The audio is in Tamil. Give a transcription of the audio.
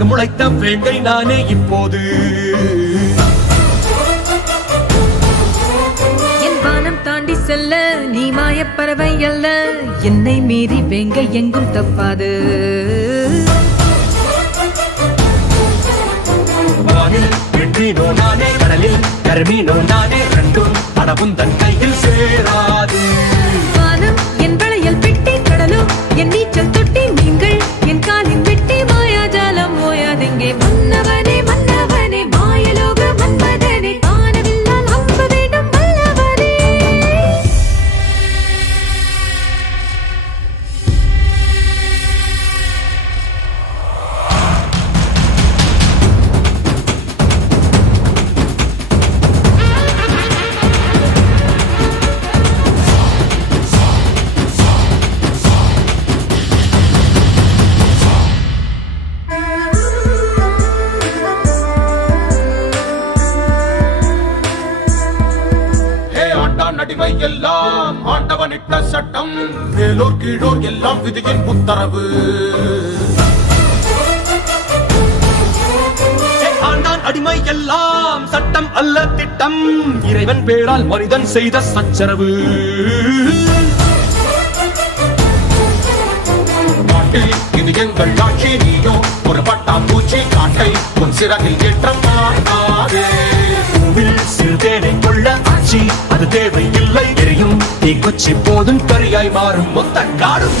விறகு முளைத்த வேங்கை நானே இப்போது. என் வானம் தாண்டி செல்ல நீ மாயப்பறவை அல்ல, என்னை மீறி வேங்கை எங்கும் தப்பாது. வெற்றினோ நானே, கடலில் கருமீனோ நானே, ரெண்டும் படவும் தன் கையில் சேராது. வானம் என் வளையல் பெட்டி, கடலோ என் நீச்சல் தொட்டி, நீங்கள் என் காலின் வெட்டி, மாயாஜாலம் ஓயாதெங்கே. மன்னவனே மன்னவனே மாயலோக மன்மதனே, காணவில்லால் அம்ப வேண்டும் வல்லவனே. அடிமை எல்லாம் ஆண்டவனிட்ட சட்டம், மேலோர் கீழோர் எல்லாம் விதியின் உத்தரவு. ஆண்டான் அடிமை எல்லாம் சட்டம் அல்ல திட்டம், இறைவன் பேரால் மனிதன் செய்த சச்சரவு. இது எங்கள் ஆட்சி, நீயோ ஒரு பட்டாம்பூச்சி, காட்டை உன் சிறகில் ஏற்றம் மாட்டாதே. சிறுதேனை கொள்ள ஆட்சி அது தேவை இல்லை, எரியும் தீக்குச்சி போதும் கரியாய் மாறும் மொத்த காடும்.